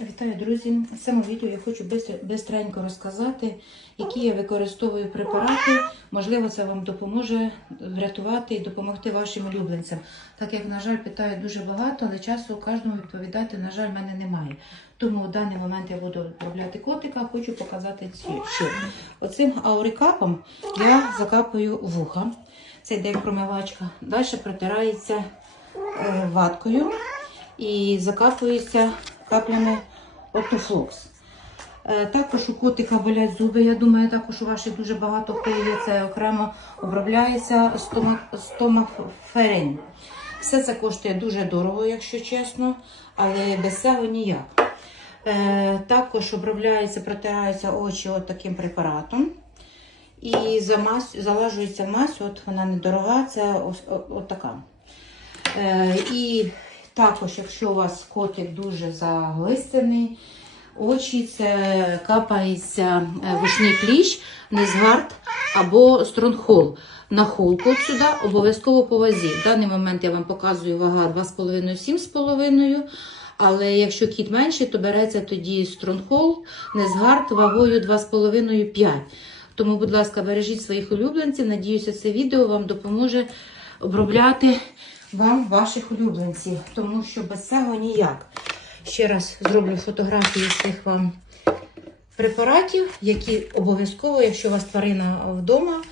Вітаю, друзі! В цьому відео я хочу швидко розказати, які я використовую препарати. Можливо, це вам допоможе врятувати і допомогти вашим улюбленцям. Так як, на жаль, питають дуже багато, але часу кожному відповідати, на жаль, в мене немає. Тому в даний момент я буду відправляти котика, хочу показати що. Оцим аурикапом я закапую вуха. Це йде промивачка. Далі протирається е, ваткою і закапується каплями ортофлокс. Е, Також у котика болять зуби. Я думаю, також у ваших дуже багато кого є це окремо обробляється стома- стомаферин. Все це коштує дуже дорого, якщо чесно, але без цього ніяк. Е, Також обробляється, протираються очі от таким препаратом. І залажується мазь, от вона недорога, це от така. Е, і також, якщо у вас котик дуже заглистений, очі, це капається е, вишній кліщ, незгард або стронхол. На холку сюди обов'язково по вазі. В даний момент я вам показую вага 2,5-7,5. Але якщо кіт менший, то береться тоді стронхол, незгард вагою 2,5-5. Тому, будь ласка, бережіть своїх улюбленців. Надіюся, це відео вам допоможе обробляти вам ваших улюбленців, тому що без цього ніяк. Ще раз зроблю фотографії цих вам препаратів, які обов'язково, якщо у вас тварина вдома,